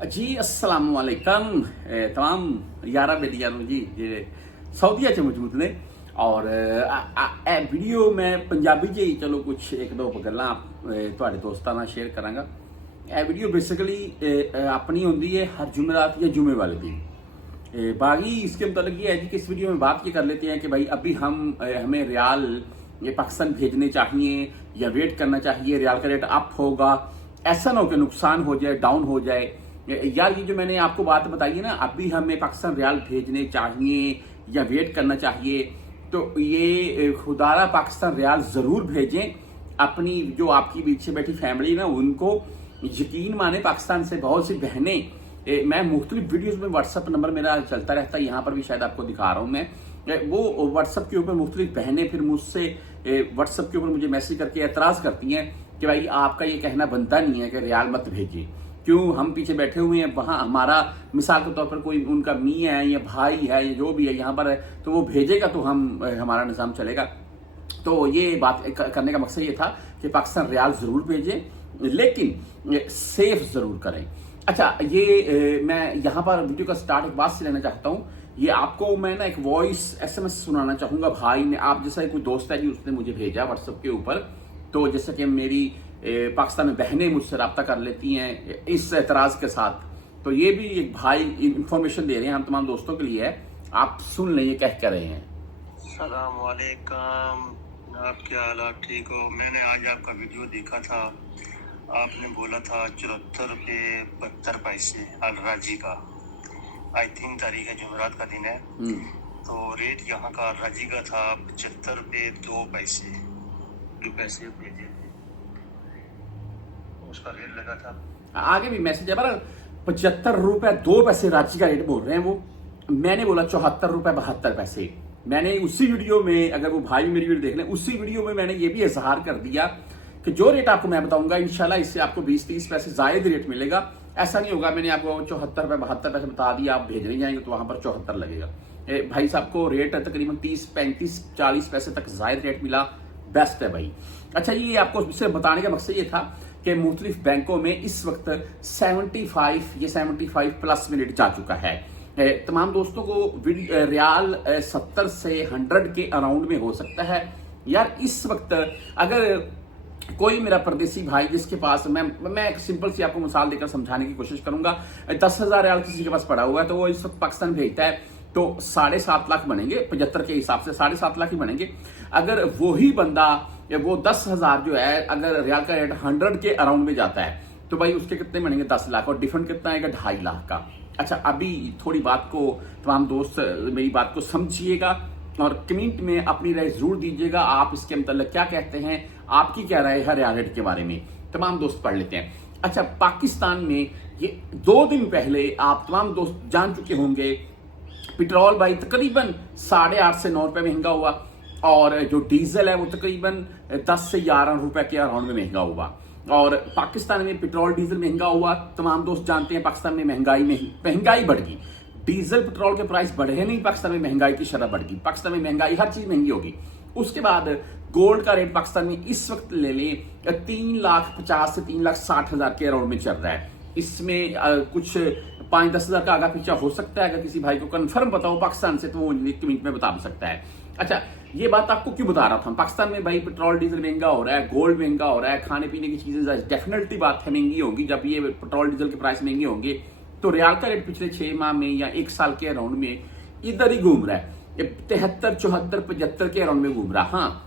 जी अस्सलाम वालेकुम तमाम यारा बेटियां जी जे सऊदीया च मौजूद ने और वीडियो मैं पंजाबी च ही चलो कुछ एक दो गल्लां तुहाडे दोस्तां नाल शेयर करांगा। वीडियो बेसिकली अपनी होंदी है हर जुमेरात या जुमे वाले दिन। बाकी इसके मतलब ये है कि इस वीडियो में बात ये कर लेते हैं कि भाई अभी हमें रियाल ये पाकिस्तान भेजने चाहिए या वेट करना चाहिए, रियाल का रेट अप होगा, ऐसा ना हो कि नुकसान हो जाए, डाउन हो जाए। यार ये जो मैंने आपको बात बताई है ना, अभी हमें पाकिस्तान रियाल भेजने चाहिए या वेट करना चाहिए, तो ये खुदारा पाकिस्तान रियाल जरूर भेजें। अपनी जो आपकी पीछे बैठी फैमिली ना उनको यकीन माने, पाकिस्तान से बहुत सी बहनें, मैं मुख्तलिफ वीडियोस में व्हाट्सअप नंबर मेरा चलता रहता है, यहाँ पर भी शायद आपको दिखा रहा हूँ मैं, वो व्हाट्सअप के ऊपर मुख्तलिफ बहनें फिर मुझसे व्हाट्सअप के ऊपर मुझे मैसेज करके एतराज करती हैं कि भाई आपका ये कहना बनता नहीं है कि रियाल मत भेजिए, क्यों हम पीछे बैठे हुए हैं, वहां हमारा मिसाल के तौर पर कोई उनका मियाँ है या भाई है या जो भी है यहाँ पर है, तो वो भेजेगा तो हमारा निज़ाम चलेगा। तो ये बात करने का मकसद ये था कि पाकिस्तान रियाल जरूर भेजे लेकिन सेफ जरूर करें। अच्छा ये मैं यहाँ पर वीडियो का स्टार्ट एक बात से लेना चाहता हूँ। ये आपको मैं ना एक वॉइस SMS सुनाना चाहूंगा। भाई ने, आप जैसा कोई दोस्त है जी, उसने मुझे भेजा व्हाट्सएप के ऊपर। तो जैसे कि मेरी पाकिस्तान में बहनें मुझसे रब्ता कर लेती हैं इस एतराज के साथ, तो ये भी एक भाई इंफॉर्मेशन दे रहे हैं हम तमाम दोस्तों के लिए है, आप सुन लें ये कह कर रहे हैं। सलाम वालेकुम, आप क्या हालात, ठीक हो? मैंने आज आपका वीडियो देखा था, आपने बोला था 74 रुपये 72 पैसे अलराजी का। आज 3 तारीख है, जुमेरात का दिन है, तो रेट यहाँ का अलराजी का था 75 रुपये 2 पैसे। 2 पैसे भेजे थे, उसका रेट लगा था। आगे भी मैसेज है पर 75 रुपये 2 पैसे रांची का रेट बोल रहे हैं वो। मैंने बोला 74 रुपये 72 पैसे। मैंने उसी वीडियो में, अगर वो भाई मेरी वीडियो देख लें, उसी वीडियो में मैंने ये भी इजहार कर दिया कि जो रेट आपको मैं बताऊंगा इंशाल्लाह इससे आपको 20-30 पैसे जायद रेट मिलेगा। ऐसा नहीं होगा मैंने आपको 74 रुपये 72 पैसे बता दिया, आप भेजने जाएंगे तो वहां पर 74 लगेगा। भाई साहब को रेट तकरीबन 30-35-40 पैसे तक जायद रेट मिला, बेस्ट है भाई। अच्छा ये आपको सिर्फ बताने का मकसद ये था कि मुख्तलिफ बैंकों में इस वक्त 75 प्लस में रेट जा चुका है। तमाम दोस्तों को रियाल 70 से 100 के अराउंड में हो सकता है। यार इस वक्त अगर कोई मेरा परदेसी भाई जिसके पास, मैं एक सिंपल सी आपको मिसाल देकर समझाने की कोशिश करूंगा, 10,000 रियाल किसी के पास पड़ा हुआ है तो वो इस वक्त पाकिस्तान भेजता है तो 7.5 लाख बनेंगे, 75 के हिसाब से 7.5 लाख ही बनेंगे। अगर वही बंदा वो 10,000 जो है, अगर रियाल का रेट 100 के अराउंड में जाता है तो भाई उसके कितने बनेंगे? 10 लाख, और डिफरेंट कितना आएगा? 2.5 लाख का। अच्छा अभी थोड़ी बात को तमाम दोस्त मेरी बात को समझिएगा और कमेंट में अपनी राय जरूर दीजिएगा, आप इसके मतलब क्या कहते हैं, आपकी क्या राय है रियाल रेट के बारे में, तमाम दोस्त पढ़ लेते हैं। अच्छा पाकिस्तान में ये 2 दिन पहले आप तमाम दोस्त जान चुके होंगे पेट्रोल भाई तकरीबन 8.5 से 9 रुपए महंगा हुआ, और जो डीजल है वो तकरीबन 10 से 11 रुपए के अराउंड में महंगा हुआ। और पाकिस्तान में पेट्रोल डीजल महंगा हुआ, तमाम दोस्त जानते हैं पाकिस्तान में महंगाई बढ़ गई। डीजल पेट्रोल के प्राइस बढ़े नहीं, पाकिस्तान में महंगाई की शरह बढ़ गई। पाकिस्तान में महंगाई, हर चीज महंगी होगी। उसके बाद गोल्ड का रेट पाकिस्तान में इस वक्त ले लें 3,50,000 से 3,60,000 के अराउंड में चल रहा है। इसमें कुछ 5-10 हजार का आगा पीछा हो सकता है। अगर किसी भाई को कंफर्म बताओ पाकिस्तान से तो वो कमेंट में बता भी सकता है। अच्छा ये बात आपको क्यों बता रहा था, पाकिस्तान में भाई पेट्रोल डीजल महंगा हो रहा है, गोल्ड महंगा हो रहा है, खाने पीने की चीजें डेफिनेटली बात है महंगी होगी। जब ये पेट्रोल डीजल के प्राइस महंगे होंगे तो रियाल का रेट पिछले 6 माह में या 1 साल के अराउंड में इधर ही घूम रहा है, 73, 74, 75 के अराउंड में घूम रहा। हाँ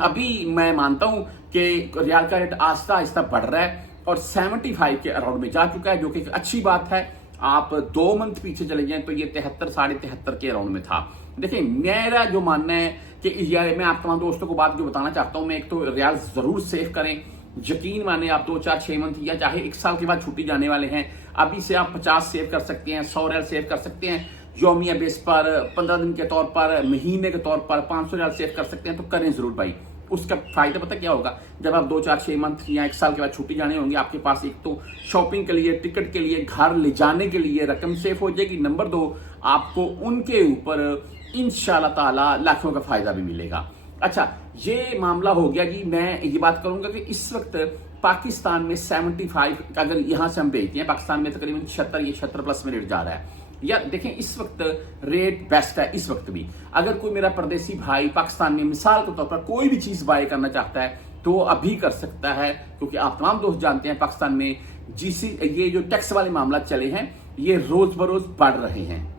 अभी मैं मानता हूं कि रियाल का रेट आहिस्ता आहिस्ता बढ़ रहा है और 75 के अराउंड में जा चुका है, जो कि एक अच्छी बात है। आप 2 मंथ पीछे चले जाएं तो ये 73, 73.5 के अराउंड में था। देखिए मेरा जो मानना है कि यार मैं आप तमाम दोस्तों को बात जो बताना चाहता हूं, मैं एक तो रियाल जरूर सेव करें। यकीन माने आप 2, 4, 6 मंथ या चाहे 1 साल के बाद छुट्टी जाने वाले हैं, अभी से आप 50 सेव कर सकते हैं, 100 रियाल सेव कर सकते हैं, यौमिया बेस पर 15 दिन के तौर पर, महीने के तौर पर 500 रियाल सेव कर सकते हैं, तो करें जरूर भाई। उसका फायदा पता क्या होगा, जब आप 2, 4, 6 मंथ या 1 साल के बाद छुट्टी जाने होंगे, आपके पास एक तो शॉपिंग के लिए, टिकट के लिए, घर ले जाने के लिए रकम सेव हो जाएगी। नंबर 2 आपको उनके ऊपर इंशाल्लाह ताला लाखों का फायदा भी मिलेगा। अच्छा ये मामला हो गया जी। मैं ये बात करूंगा कि इस वक्त पाकिस्तान में 75, अगर यहां से हम भेजते हैं पाकिस्तान में तकरीबन 76 में रेट जा रहा है। यार देखें इस वक्त रेट बेस्ट है। इस वक्त भी अगर कोई मेरा परदेसी भाई पाकिस्तान में मिसाल के तौर पर कोई भी चीज बाय करना चाहता है तो अभी कर सकता है, क्योंकि आप तमाम दोस्त जानते हैं पाकिस्तान में ये जो टैक्स वाले मामला चले हैं ये रोज बरोज बढ़ रहे हैं।